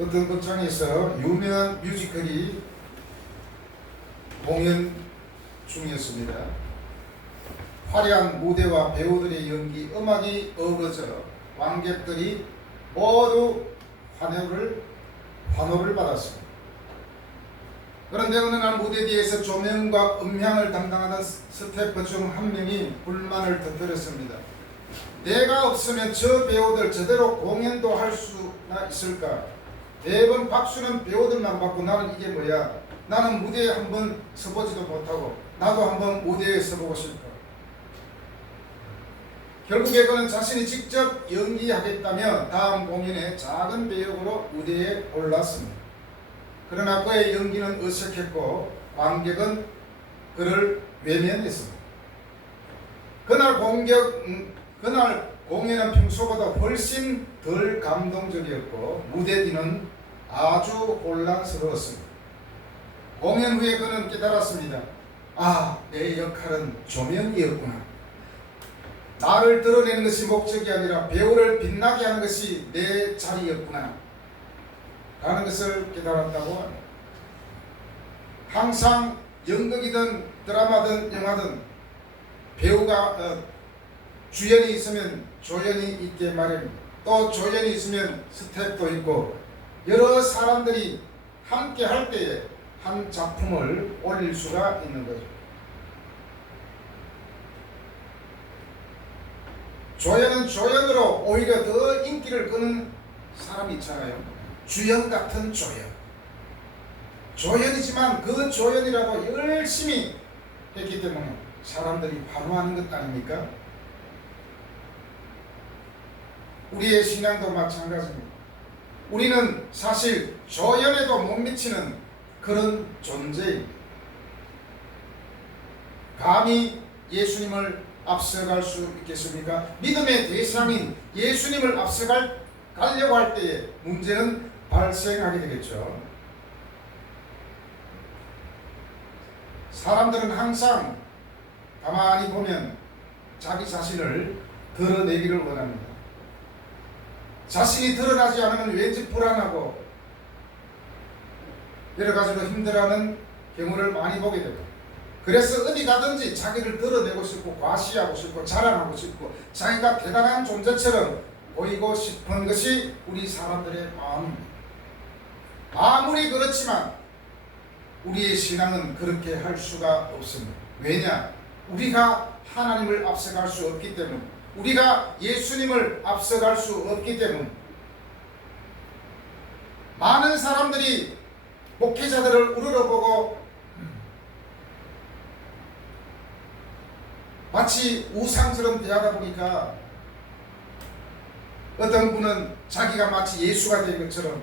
어떤 극장에서 유명한 뮤지컬이 공연 중이었습니다. 화려한 무대와 배우들의 연기, 음악이 어우러져 관객들이 모두 환호를 받았습니다. 그런데 어느 날 무대 뒤에서 조명과 음향을 담당하던 스태프 중 한 명이 불만을 터뜨렸습니다. 내가 없으면 저 배우들 제대로 공연도 할 수나 있을까? 매번 박수는 배우들만 받고 나는 이게 뭐야? 나는 무대에 한번 서보지도 못하고 나도 한번 무대에 서보고 싶어. 결국에 그는 자신이 직접 연기하겠다며 다음 공연에 작은 배역으로 무대에 올랐습니다. 그러나 그의 연기는 어색했고 관객은 그를 외면했습니다. 그날 공연은 평소보다 훨씬 덜 감동적이었고 무대 뒤는 아주 혼란스러웠습니다. 공연 후에 그는 깨달았습니다. 아, 내 역할은 조명이었구나. 나를 드러내는 것이 목적이 아니라 배우를 빛나게 하는 것이 내 자리였구나 라는 것을 깨달았다고 합니다. 항상 연극이든 드라마든 영화든 배우가 주연이 있으면 조연이 있게 마련입니다. 또 조연이 있으면 스태프도 있고 여러 사람들이 함께 할 때에 한 작품을 올릴 수가 있는 거죠. 조연은 조연으로 오히려 더 인기를 끄는 사람이 있잖아요. 주연 같은 조연. 조연이지만 그 조연이라도 열심히 했기 때문에 사람들이 환호하는 것 아닙니까? 우리의 신앙도 마찬가지입니다. 우리는 사실 조연에도 못 미치는 그런 존재입니다. 감히 예수님을 앞서갈 수 있겠습니까? 믿음의 대상인 예수님을 앞서가려고 할 때에 문제는 발생하게 되겠죠. 사람들은 항상 가만히 보면 자기 자신을 드러내기를 원합니다. 자신이 드러나지 않으면 왠지 불안하고 여러 가지로 힘들어하는 경우를 많이 보게 됩니다. 그래서 어디 가든지 자기를 드러내고 싶고 과시하고 싶고 자랑하고 싶고 자기가 대단한 존재처럼 보이고 싶은 것이 우리 사람들의 마음입니다. 아무리 그렇지만 우리의 신앙은 그렇게 할 수가 없습니다. 왜냐? 우리가 하나님을 앞서갈 수 없기 때문, 우리가 예수님을 앞서갈 수 없기 때문. 많은 사람들이 목회자들을 우러러보고 마치 우상처럼 대하다 보니까 어떤 분은 자기가 마치 예수가 된 것처럼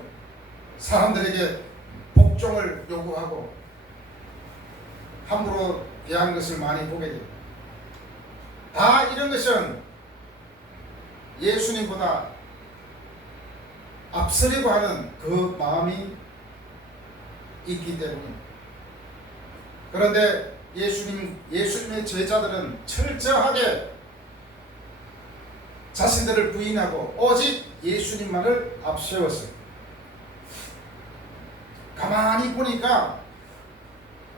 사람들에게 복종을 요구하고 함부로 대하는 것을 많이 보게 됩니다. 다 이런 것은 예수님보다 앞서려고 하는 그 마음이 있기 때문입니다. 그런데 예수님의 제자들은 철저하게 자신들을 부인하고 오직 예수님만을 앞세웠어요. 가만히 보니까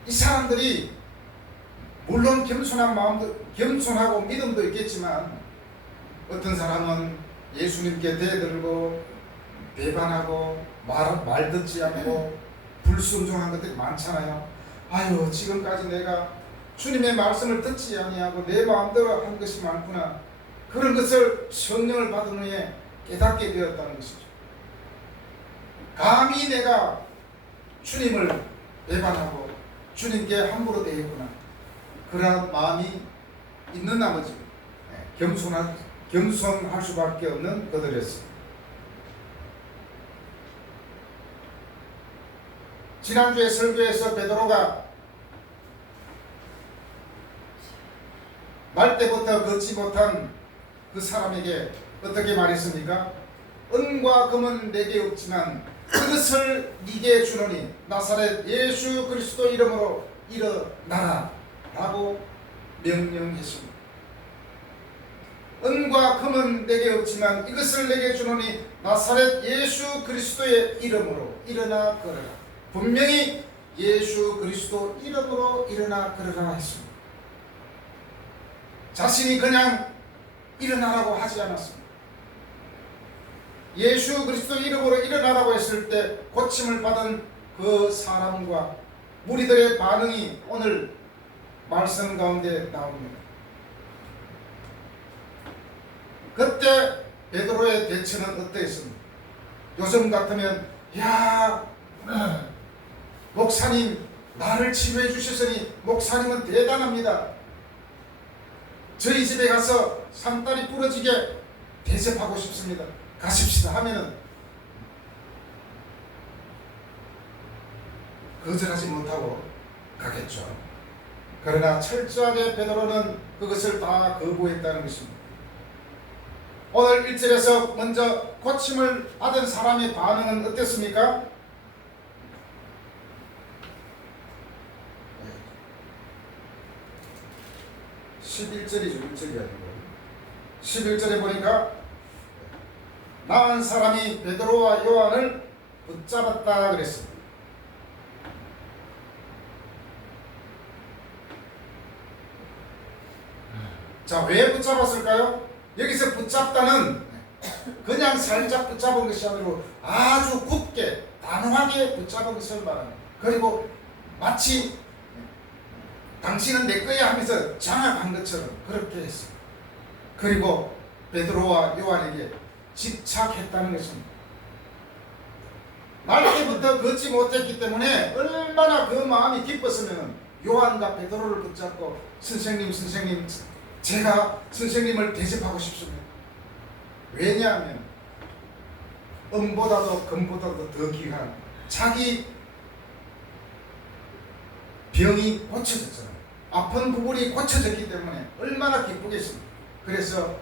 이 사람들이 물론 겸손하고 믿음도 있겠지만 어떤 사람은 예수님께 대들고 배반하고 말 듣지 않고 불순종한 것들이 많잖아요. 아유, 지금까지 내가 주님의 말씀을 듣지 아니하고 내 마음대로 한 것이 많구나. 그런 것을 성령을 받은 후에 깨닫게 되었다는 것이죠. 감히 내가 주님을 배반하고 주님께 함부로 대했구나. 그런 마음이 있는 나머지 겸손할 수밖에 없는 그들이었습니다. 지난주에 설교에서 베드로가 말 때부터 걷지 못한 그 사람에게 어떻게 말했습니까? 은과 금은 내게 없지만 그것을 네게 주노니 나사렛 예수 그리스도 이름으로 일어나라 라고 명령했습니다. 은과 금은 내게 없지만 이것을 내게 주노니 나사렛 예수 그리스도의 이름으로 일어나 걸어라. 분명히 예수 그리스도 이름으로 일어나 걸어라 했습니다. 자신이 그냥 일어나라고 하지 않았습니다. 예수 그리스도 이름으로 일어나라고 했을 때 고침을 받은 그 사람과 무리들의 반응이 오늘 말씀 가운데 나옵니다. 그때 베드로의 대처는 어떠했습니까? 요즘 같으면 야 목사님 나를 치료해 주셨으니 목사님은 대단합니다. 저희 집에 가서 상다리 부러지게 대접하고 싶습니다. 가십시다 하면은 거절하지 못하고 가겠죠. 그러나 철저하게 베드로는 그것을 다 거부했다는 것입니다. 오늘 1절에서 먼저 고침을 받은 사람의 반응은 어땠습니까? 11절이죠. 1절이 아니고 11절에 보니까 나은 사람이 베드로와 요한을 붙잡았다 그랬습니다. 자, 왜 붙잡았을까요? 여기서 붙잡다는 그냥 살짝 붙잡은 것이 아니고 아주 굳게 단호하게 붙잡은 것을 말합니다. 그리고 마치 당신은 내 거야 하면서 장악한 것처럼 그렇게 했습니다. 그리고 베드로와 요한에게 집착했다는 것입니다. 날 때부터 걷지 못했기 때문에 얼마나 그 마음이 기뻤으면 요한과 베드로를 붙잡고 선생님 제가 선생님을 대접하고 싶습니다. 왜냐하면 은보다도 금보다도 더 귀한 자기 병이 고쳐졌잖아요. 아픈 부분이 고쳐졌기 때문에 얼마나 기쁘겠습니까? 그래서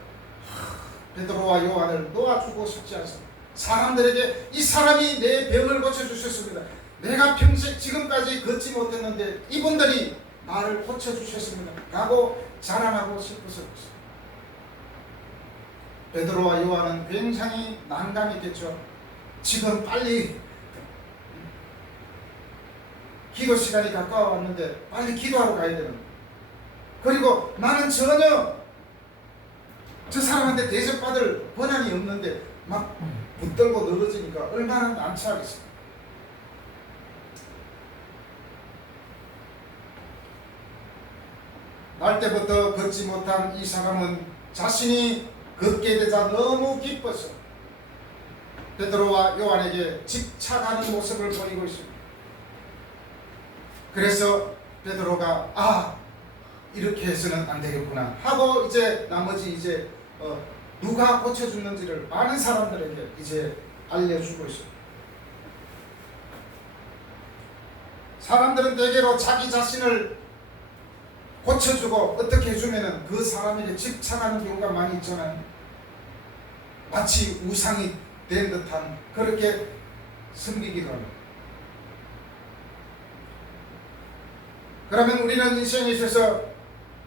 베드로와 요한을 놓아주고 싶지 않습니다. 사람들에게 이 사람이 내 병을 고쳐주셨습니다. 내가 평생 지금까지 걷지 못했는데 이분들이 나를 고쳐주셨습니다. 라고 자랑하고 싶어서 그렇습니다. 베드로와 요한은 굉장히 난감했겠죠. 지금 빨리 기도 시간이 가까워 왔는데 빨리 기도하러 가야 되는. 그리고 나는 전혀 저 사람한테 대접받을 권한이 없는데 막 붙들고 늘어지니까 얼마나 난처하겠습니까? 날 때부터 걷지 못한 이 사람은 자신이 걷게 되자 너무 기뻐서 베드로와 요한에게 집착하는 모습을 보이고 있습니다. 그래서 베드로가 이렇게 해서는 안 되겠구나 하고 이제 나머지 누가 고쳐주는지를 많은 사람들에게 이제 알려주고 있습니다. 사람들은 대개로 자기 자신을 고쳐주고 어떻게 해주면은 그 사람에게 집착하는 경우가 많이 있잖아요. 마치 우상이 된 듯한 그렇게 섬기기도 합니다. 그러면 우리는 인생에 있어서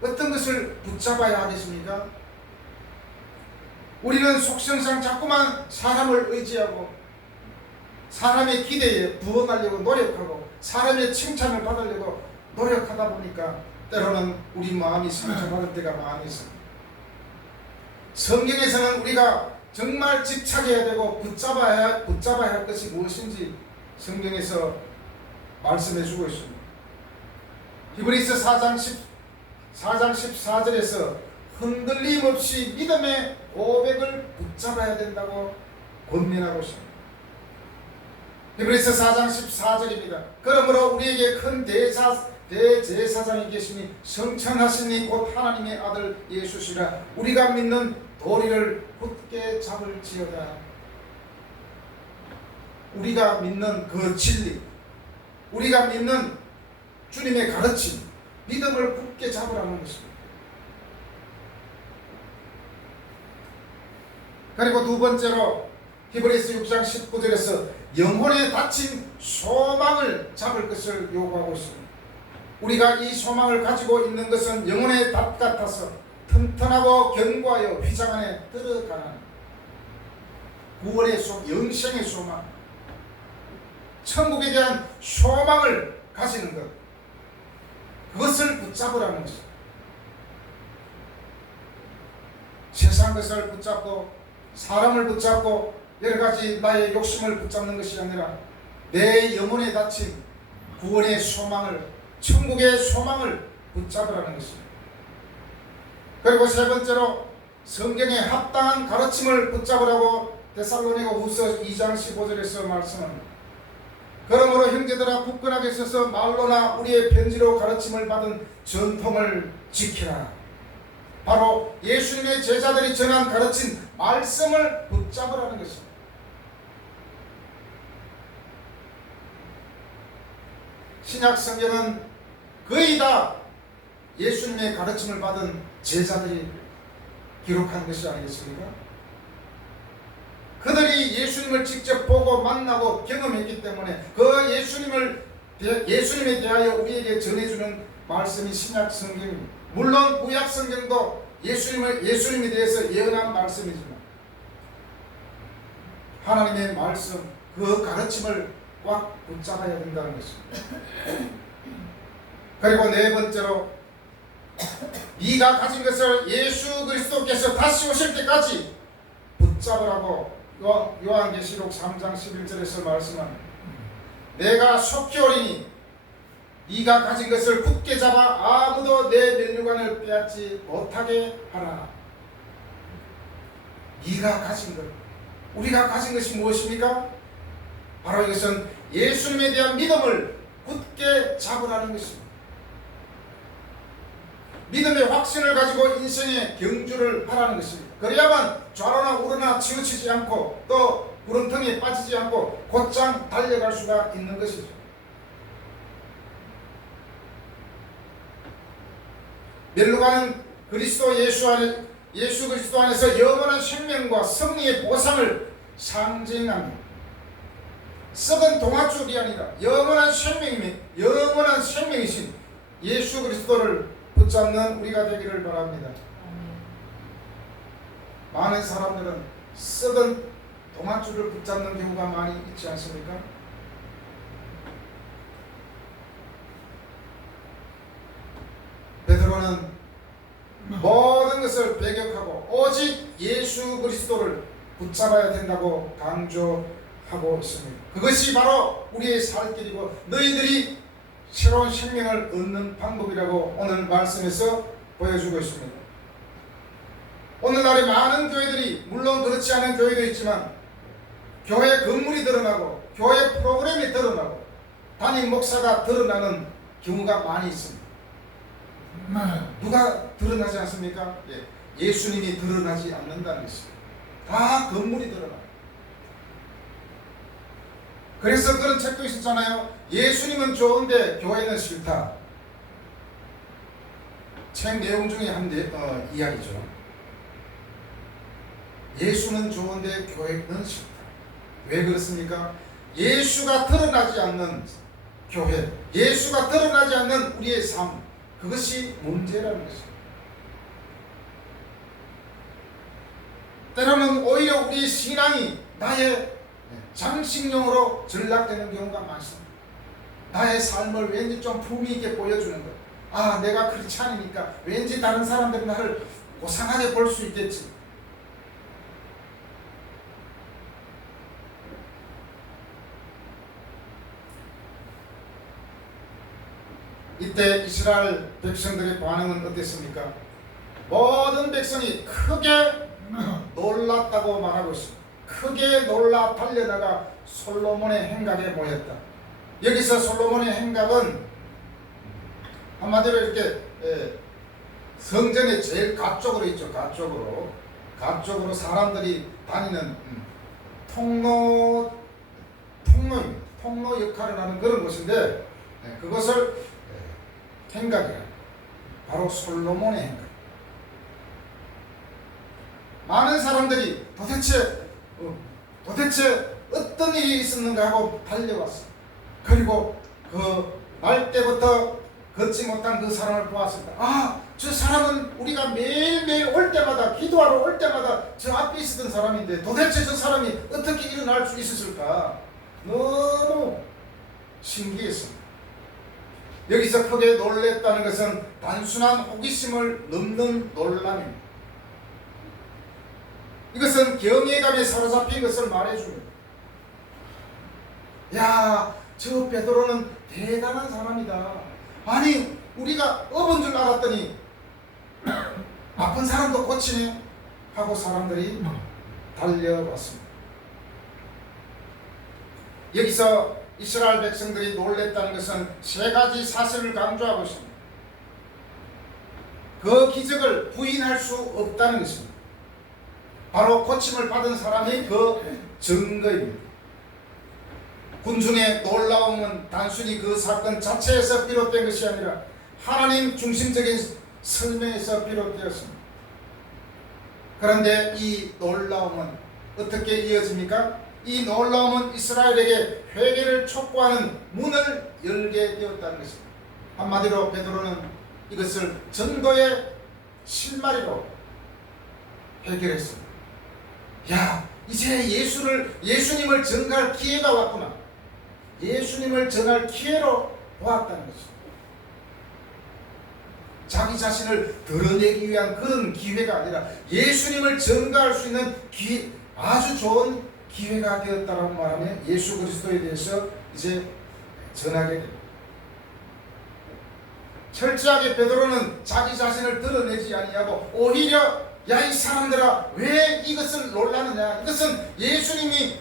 어떤 것을 붙잡아야 하겠습니까? 우리는 속성상 자꾸만 사람을 의지하고 사람의 기대에 부응하려고 노력하고 사람의 칭찬을 받으려고 노력하다 보니까 때로는 우리 마음이 상처받을 때가 많이 있습니다. 성경에서는 우리가 정말 집착해야 되고 붙잡아야 할 것이 무엇인지 성경에서 말씀해 주고 있습니다. 히브리서 4장 14절에서 흔들림 없이 믿음의 고백을 붙잡아야 된다고 권면하고 있습니다. 히브리서 4장 14절입니다. 그러므로 우리에게 큰 대제사장이 계시니 성천하신 이 곧 하나님의 아들 예수시라. 우리가 믿는 도리를 굳게 잡을지어다. 우리가 믿는 그 진리, 우리가 믿는 주님의 가르침, 믿음을 굳게 잡으라는 것입니다. 그리고 두 번째로 히브리서 6장 19절에서 영혼에 닫힌 소망을 잡을 것을 요구하고 있습니다. 우리가 이 소망을 가지고 있는 것은 영혼의 닫 같아서 튼튼하고 견고하여 휘장 안에 들어가는 구원의 영생의 소망, 천국에 대한 소망을 가지는 것, 그것을 붙잡으라는 것입니다. 세상 것을 붙잡고 사람을 붙잡고 여러가지 나의 욕심을 붙잡는 것이 아니라 내 영혼에 닫힌 구원의 소망을, 천국의 소망을 붙잡으라는 것입니다. 그리고 세 번째로 성경에 합당한 가르침을 붙잡으라고 데살로니가 후서 2장 15절에서 말씀합니다. 그러므로 형제들아 굳건하게 서서 말로나 우리의 편지로 가르침을 받은 전통을 지키라. 바로 예수님의 제자들이 전한 가르친 말씀을 붙잡으라는 것입니다. 신약 성경은 거의 다 예수님의 가르침을 받은 제자들이 기록한 것이 아니겠습니까? 그들이 예수님을 직접 보고 만나고 경험했기 때문에 그 예수님에 대하여 우리에게 전해주는 말씀이 신약 성경입니다. 물론 구약 성경도 예수님에 대해서 예언한 말씀이지만 하나님의 말씀, 그 가르침을 꽉 붙잡아야 된다는 것입니다. 그리고 네 번째로 네가 가진 것을 예수 그리스도께서 다시 오실 때까지 붙잡으라고 요한계시록 3장 11절에서 말씀합니다. 내가 속히 오리니 네가 가진 것을 굳게 잡아 아무도 내 면류관을 빼앗지 못하게 하라. 네가 가진 것, 우리가 가진 것이 무엇입니까? 바로 이것은 예수님에 대한 믿음을 굳게 잡으라는 것입니다. 믿음의 확신을 가지고 인생의 경주를 하라는 것입니다. 그래야만 좌로나 우로나 치우치지 않고 또 구렁텅이에 빠지지 않고 곧장 달려갈 수가 있는 것이죠. 멸류관은 예수 그리스도 안에서 영원한 생명과 승리의 보상을 상징합니다. 썩은 동아줄이 아니라 영원한 생명이신 예수 그리스도를 붙잡는 우리가 되기를 바랍니다. 많은 사람들은 썩은 동아줄을 붙잡는 경우가 많이 있지 않습니까? 베드로는 모든 것을 배격하고 오직 예수 그리스도를 붙잡아야 된다고 강조하고 있습니다. 그것이 바로 우리의 살 길이고 너희들이 새로운 생명을 얻는 방법이라고 오늘 말씀에서 보여주고 있습니다. 오늘날의 많은 교회들이, 물론 그렇지 않은 교회도 있지만 교회 건물이 드러나고 교회 프로그램이 드러나고 담임 목사가 드러나는 경우가 많이 있습니다. 누가 드러나지 않습니까? 예수님이 드러나지 않는다는 것입니다. 다 건물이 드러나요. 그래서 그런 책도 있었잖아요. 예수님은 좋은데 교회는 싫다. 책 내용 중에 한 이야기죠. 예수는 좋은데 교회는 싫다. 왜 그렇습니까? 예수가 드러나지 않는 교회, 예수가 드러나지 않는 우리의 삶, 그것이 문제라는 것입니다. 때로는 오히려 우리 신앙이 나의 장식용으로 전락되는 경우가 많습니다. 나의 삶을 왠지 좀 품위 있게 보여주는 것. 아, 내가 크리스찬이니까 왠지 다른 사람들이 나를 고상하게 볼 수 있겠지. 이때 이스라엘 백성들의 반응은 어땠습니까? 모든 백성이 크게 놀랐다고 말하고 있습니다. 크게 놀라 달려다가 솔로몬의 행각에 모였다. 여기서 솔로몬의 행각은 한마디로 이렇게 성전의 제일 갓쪽으로 있죠. 갓쪽으로 사람들이 다니는 통로입니다. 통로 역할을 하는 그런 곳인데 그것을 행각이라. 바로 솔로몬의 행각. 많은 사람들이 도대체 어떤 일이 있었는가 하고 달려왔어. 그리고 그 날 때부터 걷지 못한 그 사람을 보았을 때, 아, 저 사람은 우리가 매일매일 올 때마다 기도하러 올 때마다 저 앞에 있었던 사람인데 도대체 저 사람이 어떻게 일어날 수 있었을까? 너무 신기했습니다. 여기서 크게 놀랬다는 것은 단순한 호기심을 넘는 놀람입니다. 이것은 경외감에 사로잡힌 것을 말해줍니다. 야, 저 베드로는 대단한 사람이다. 아니, 우리가 업은 줄 알았더니 아픈 사람도 고치네 하고 사람들이 달려왔습니다. 여기서 이스라엘 백성들이 놀랬다는 것은 세 가지 사실을 강조하고 있습니다. 그 기적을 부인할 수 없다는 것입니다. 바로 고침을 받은 사람이 그 증거입니다. 군중의 놀라움은 단순히 그 사건 자체에서 비롯된 것이 아니라 하나님 중심적인 설명에서 비롯되었습니다. 그런데 이 놀라움은 어떻게 이어집니까? 이 놀라움은 이스라엘에게 회개를 촉구하는 문을 열게 되었다는 것입니다. 한마디로 베드로는 이것을 전도의 실마리로 해결했습니다. 야, 이제 예수님을 전할 기회가 왔구나. 예수님을 전할 기회로 보았다는 것입니다. 자기 자신을 드러내기 위한 그런 기회가 아니라 예수님을 전가할 수 있는 아주 좋은 기회가 되었다라고 말하면 예수 그리스도에 대해서 이제 전하게 됩니다. 철저하게 베드로는 자기 자신을 드러내지 아니하고 오히려 야, 이 사람들아, 왜 이것을 놀라느냐? 이것은 예수님이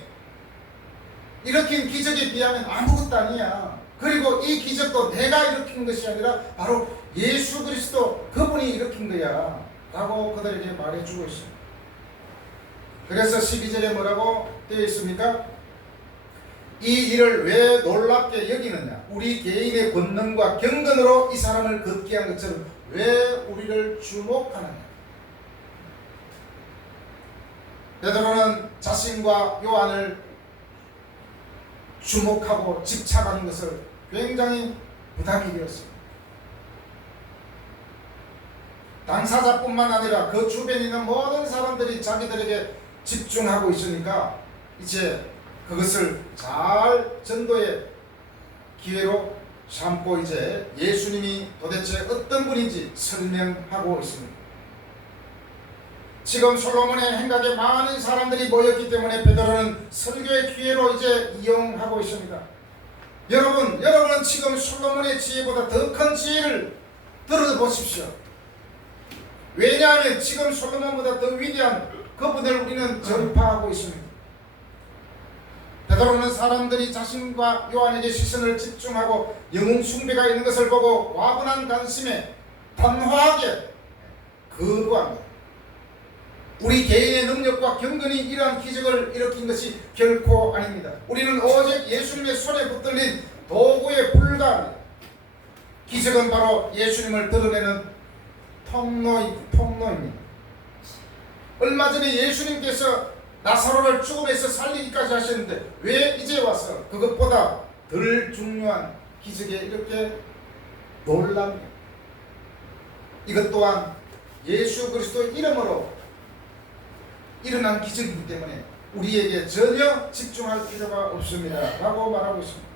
일으킨 기적에 비하면 아무것도 아니야. 그리고 이 기적도 내가 일으킨 것이 아니라 바로 예수 그리스도 그분이 일으킨 거야 라고 그들에게 말해주고 있습니다. 그래서 12절에 뭐라고 되어 있습니까? 이 일을 왜 놀랍게 여기느냐? 우리 개인의 권능과 경건으로 이 사람을 걷게 한 것처럼 왜 우리를 주목하느냐? 베드로는 자신과 요한을 주목하고 집착하는 것을 굉장히 부담이 되었습니다. 당사자뿐만 아니라 그 주변에 있는 모든 사람들이 자기들에게 집중하고 있으니까 이제 그것을 잘 전도의 기회로 삼고 이제 예수님이 도대체 어떤 분인지 설명하고 있습니다. 지금 솔로몬의 행각에 많은 사람들이 모였기 때문에 베드로는 설교의 기회로 이제 이용하고 있습니다. 여러분은 지금 솔로몬의 지혜보다 더 큰 지혜를 들어보십시오. 왜냐하면 지금 솔로몬보다 더 위대한 그분을 우리는 전파하고 있습니다. 베드로는 사람들이 자신과 요한에게 시선을 집중하고 영웅 숭배가 있는 것을 보고 과분한 관심에 단호하게 거부합니다. 우리 개인의 능력과 경건이 이러한 기적을 일으킨 것이 결코 아닙니다. 우리는 오직 예수님의 손에 붙들린 도구에 불과합니다. 기적은 바로 예수님을 드러내는 통로입니다. 얼마 전에 예수님께서 나사로를 죽음에서 살리기까지 하셨는데 왜 이제 와서 그것보다 덜 중요한 기적에 이렇게 놀랍니다. 이것 또한 예수 그리스도 이름으로 일어난 기적이기 때문에 우리에게 전혀 집중할 필요가 없습니다 라고 말하고 있습니다.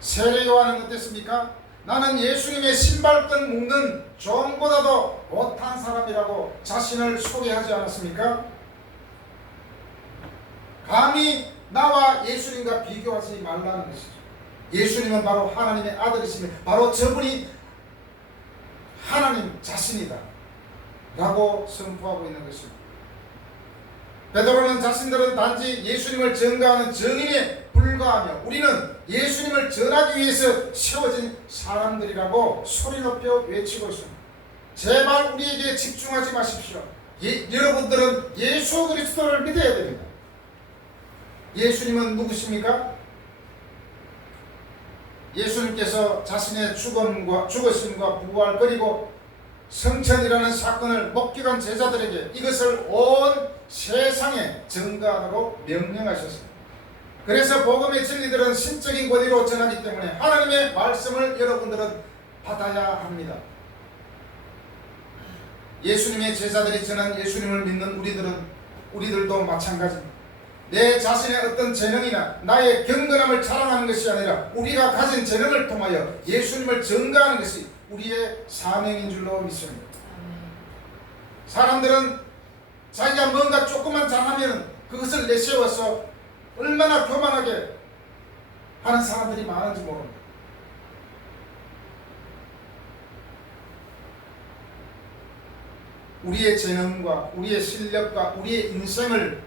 세례 요한은 어땠습니까? 나는 예수님의 신발끈 묶는 종보다도 못한 사람이라고 자신을 소개하지 않았습니까? 감히 나와 예수님과 비교하지 말라는 것이죠. 예수님은 바로 하나님의 아들이시며 바로 저분이 하나님 자신이다 라고 선포하고 있는 것입니다. 베드로는 자신들은 단지 예수님을 전가하는 증인에 불과하며 우리는 예수님을 전하기 위해서 세워진 사람들이라고 소리 높여 외치고 있습니다. 제발 우리에게 집중하지 마십시오. 여러분들은 예수 그리스도를 믿어야 됩니다. 예수님은 누구십니까? 예수님께서 자신의 죽으심과 부활 그리고 성천이라는 사건을 목격한 제자들에게 이것을 온 세상에 전가하라고 명령하셨습니다. 그래서 복음의 진리들은 신적인 권위로 전하기 때문에 하나님의 말씀을 여러분들은 받아야 합니다. 예수님의 제자들이 전한 예수님을 믿는 우리들도 마찬가지입니다. 내 자신의 어떤 재능이나 나의 경건함을 자랑하는 것이 아니라 우리가 가진 재능을 통하여 예수님을 전가하는 것이 우리의 사명인 줄로 믿습니다. 사람들은 자기가 뭔가 조금만 잘하면 그것을 내세워서 얼마나 교만하게 하는 사람들이 많은지 모릅니다. 우리의 재능과 우리의 실력과 우리의 인생을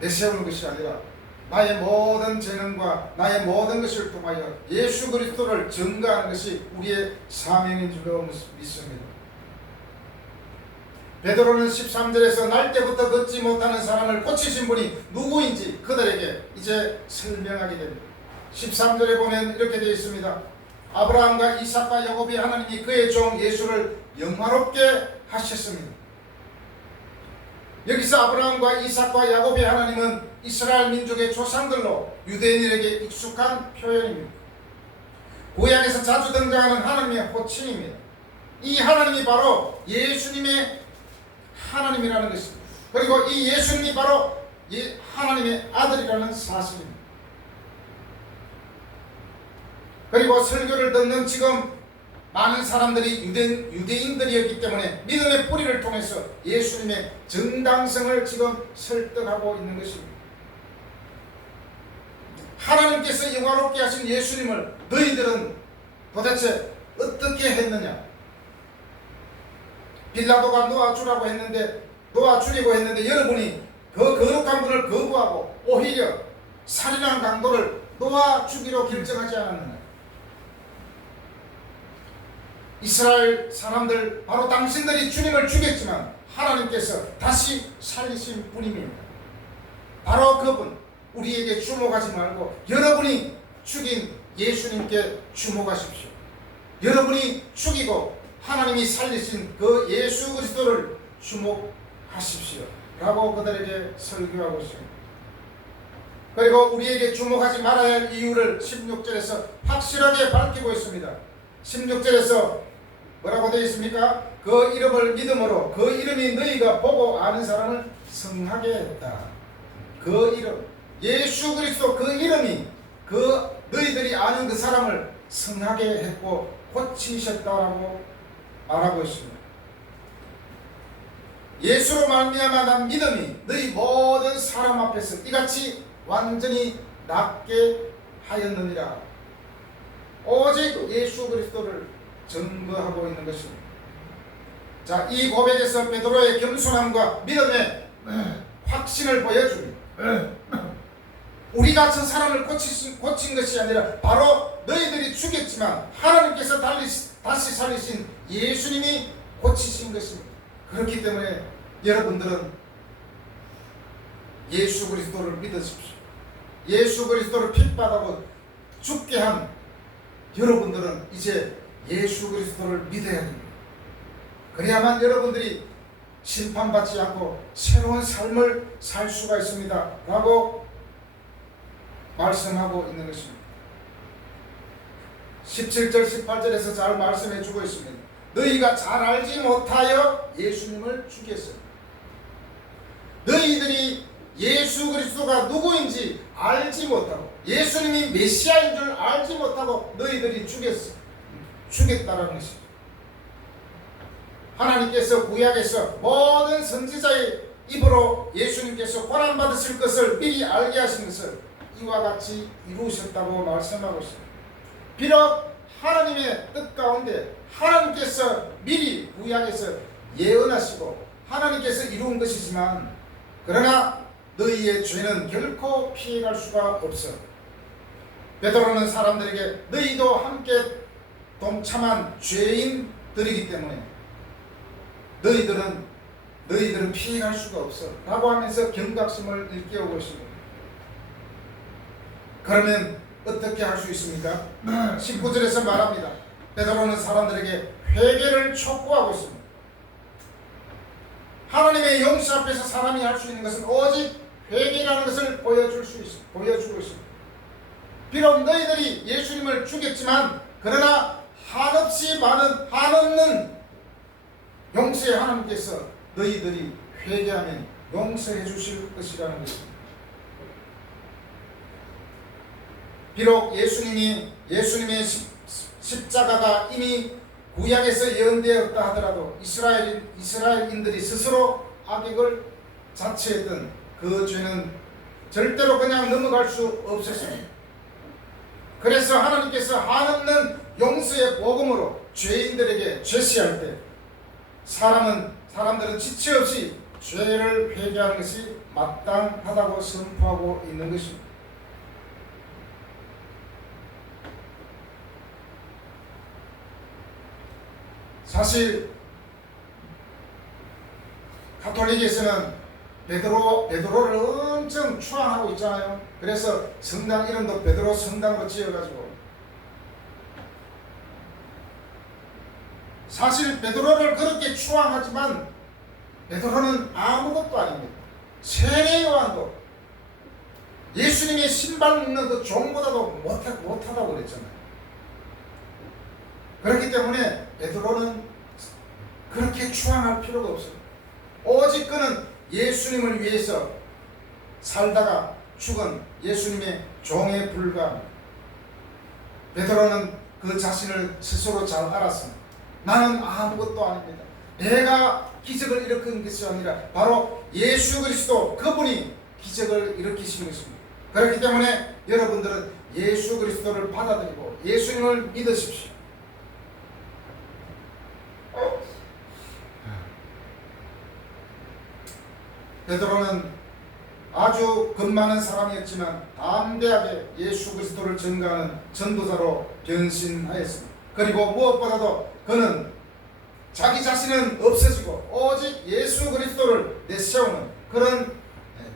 내세우는 것이 아니라 나의 모든 재능과 나의 모든 것을 통하여 예수 그리스도를 전가하는 것이 우리의 사명인 줄로 믿습니다. 베드로는 13절에서 날 때부터 걷지 못하는 사람을 고치신 분이 누구인지 그들에게 이제 설명하게 됩니다. 13절에 보면 이렇게 되어 있습니다. 아브라함과 이삭과 야곱이 하나님이 그의 종 예수를 영화롭게 하셨습니다. 여기서 아브라함과 이삭과 야곱의 하나님은 이스라엘 민족의 조상들로 유대인들에게 익숙한 표현입니다. 구약에서 자주 등장하는 하나님의 호칭입니다. 이 하나님이 바로 예수님의 하나님이라는 것입니다. 그리고 이 예수님이 바로 하나님의 아들이라는 사실입니다. 그리고 설교를 듣는 지금 많은 사람들이 유대인들이었기 때문에 믿음의 뿌리를 통해서 예수님의 정당성을 지금 설득하고 있는 것입니다. 하나님께서 영화롭게 하신 예수님을 너희들은 도대체 어떻게 했느냐? 빌라도가 놓아주라고 했는데 놓아주려고 했는데 여러분이 그 거룩한 분을 거부하고 오히려 살인한 강도를 놓아주기로 결정하지 않았느냐? 이스라엘 사람들 바로 당신들이 주님을 죽였지만 하나님께서 다시 살리신 분입니다. 바로 그분, 우리에게 주목하지 말고 여러분이 죽인 예수님께 주목하십시오. 여러분이 죽이고 하나님이 살리신 그 예수 그리스도를 주목하십시오 라고 그들에게 설교하고 있습니다. 그리고 우리에게 주목하지 말아야 할 이유를 16절에서 확실하게 밝히고 있습니다. 16절에서 뭐라고 되어 있습니까? 그 이름을 믿음으로 그 이름이 너희가 보고 아는 사람을 성하게 했다. 그 이름, 예수 그리스도 그 이름이 그 너희들이 아는 그 사람을 성하게 했고 고치셨다라고 말하고 있습니다. 예수로 말미암아 난 믿음이 너희 모든 사람 앞에서 이같이 완전히 낫게 하였느니라. 오직 예수 그리스도를 증거하고 있는 것입니다. 자, 이 고백에서 베드로의 겸손함과 믿음의 확신을 보여줍니다. 우리가 저 사람을 고친 것이 아니라 바로 너희들이 죽였지만 하나님께서 다시 살리신 예수님이 고치신 것입니다. 그렇기 때문에 여러분들은 예수 그리스도를 믿으십시오. 예수 그리스도를 핍박하고 죽게 한 여러분들은 이제 예수 그리스도를 믿어야 됩니다. 그래야만 여러분들이 심판받지 않고 새로운 삶을 살 수가 있습니다 라고 말씀하고 있는 것입니다. 17절 18절에서 잘 말씀해 주고 있습니다. 너희가 잘 알지 못하여 예수님을 죽였어요. 너희들이 예수 그리스도가 누구인지 알지 못하고 예수님이 메시아인 줄 알지 못하고 너희들이 죽였다라는 것이죠. 하나님께서 구약에서 모든 선지자의 입으로 예수님께서 고난받으실 것을 미리 알게 하신 것을 이와 같이 이루셨다고 말씀하고 있습니다. 비록 하나님의 뜻 가운데 하나님께서 미리 구약에서 예언하시고 하나님께서 이룬 것이지만 그러나 너희의 죄는 결코 피해갈 수가 없어. 베드로는 사람들에게 너희도 함께 동참한 죄인들이기 때문에 너희들은 피해갈 수가 없어 라고 하면서 경각심을 일깨우고 있습니다. 그러면 어떻게 할 수 있습니까? 19절에서 말합니다. 베드로는 사람들에게 회개를 촉구하고 있습니다. 하나님의 용서 앞에서 사람이 할 수 있는 것은 오직 회개라는 것을 보여주고 있습니다. 비록 너희들이 예수님을 죽였지만 그러나 한없이 많은 한없는 용서의 하나님께서 너희들이 회개하면 용서해 주실 것이라는 것입니다. 비록 예수님의 십자가가 이미 구약에서 예언되었다 하더라도 이스라엘인들이 스스로 악역을 자처했던 그 죄는 절대로 그냥 넘어갈 수 없었습니다. 그래서 하나님께서 한없는 용서의 복음으로 죄인들에게 제시할 때 사람들은 지체 없이 죄를 회개하는 것이 마땅하다고 선포하고 있는 것입니다. 사실 가톨릭에서는 베드로를 엄청 추앙하고 있잖아요. 그래서 성당 이름도 베드로 성당으로 지어가지고, 사실 베드로를 그렇게 추앙하지만 베드로는 아무것도 아닙니다. 세례 요한도 예수님의 신발 묶는 그 종보다도 못하다고 그랬잖아요. 그렇기 때문에 베드로는 그렇게 추앙할 필요가 없어요. 오직 그는 예수님을 위해서 살다가 죽은 예수님의 종에 불과합니다. 베드로는 그 자신을 스스로 잘 알았습니다. 나는 아무것도 아닙니다. 내가 기적을 일으킨 것이 아니라 바로 예수 그리스도 그분이 기적을 일으키시는 것입니다. 그렇기 때문에 여러분들은 예수 그리스도를 받아들이고 예수님을 믿으십시오. 베드로는 아주 겁 많은 사람이었지만 담대하게 예수 그리스도를 전가하는 전도자로 변신하였습니다. 그리고 무엇보다도 그는 자기 자신은 없어지고 오직 예수 그리스도를 내세우는 그런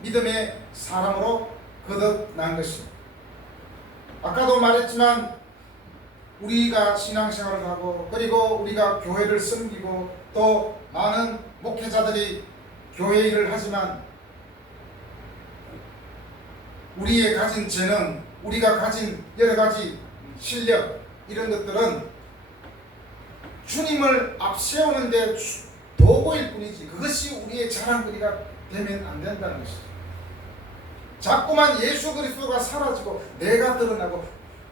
믿음의 사람으로 거듭난 것입니다. 아까도 말했지만 우리가 신앙생활을 하고 그리고 우리가 교회를 섬기고 또 많은 목회자들이 교회 일을 하지만 우리의 가진 재능, 우리가 가진 여러 가지 실력 이런 것들은 주님을 앞세우는 데 도구일 뿐이지 그것이 우리의 자랑거리가 되면 안 된다는 것이죠. 자꾸만 예수 그리스도가 사라지고 내가 드러나고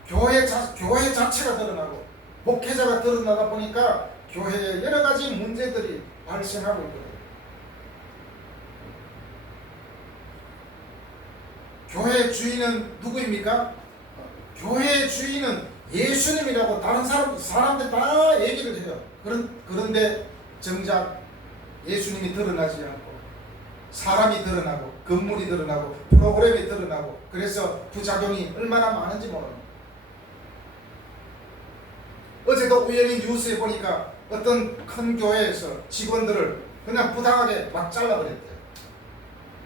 교회 자체가 드러나고 목회자가 드러나다 보니까 교회에 여러 가지 문제들이 발생하고 있거든요. 교회의 주인은 누구입니까? 교회의 주인은 예수님이라고 다른 사람들 다 얘기를 해요. 그런데 정작 예수님이 드러나지 않고 사람이 드러나고 건물이 드러나고 프로그램이 드러나고 그래서 부작용이 얼마나 많은지 모릅니다. 어제도 우연히 뉴스에 보니까 어떤 큰 교회에서 직원들을 그냥 부당하게 막 잘라버렸대요.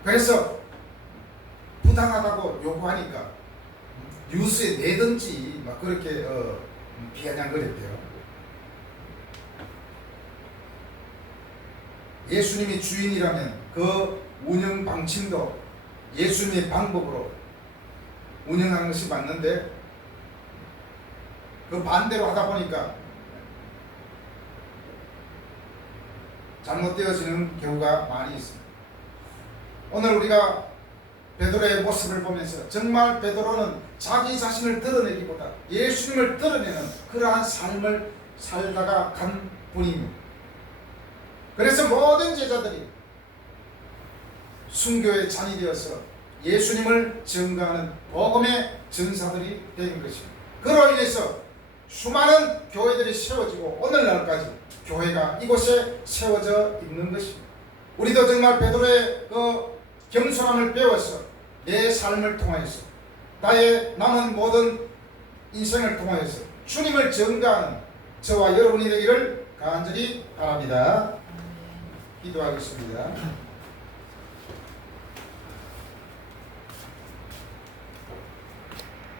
그래서 부당하다고 요구하니까 뉴스에 내든지 막 그렇게 비아냥거렸대요. 예수님이 주인이라면 그 운영 방침도 예수님의 방법으로 운영하는 것이 맞는데 그 반대로 하다 보니까 잘못되어지는 경우가 많이 있습니다. 오늘 우리가 베드로의 모습을 보면서 정말 베드로는 자기 자신을 드러내기보다 예수님을 드러내는 그러한 삶을 살다가 간 분입니다. 그래서 모든 제자들이 순교의 잔이 되어서 예수님을 증거하는 복음의 전사들이 된 것입니다. 그로 인해서 수많은 교회들이 세워지고 오늘날까지 교회가 이곳에 세워져 있는 것입니다. 우리도 정말 베드로의 그 겸손함을 배워서 내 삶을 통하여서 나의 남은 모든 인생을 통하여서 주님을 증거하는 저와 여러분이 되기를 간절히 바랍니다. 기도하겠습니다.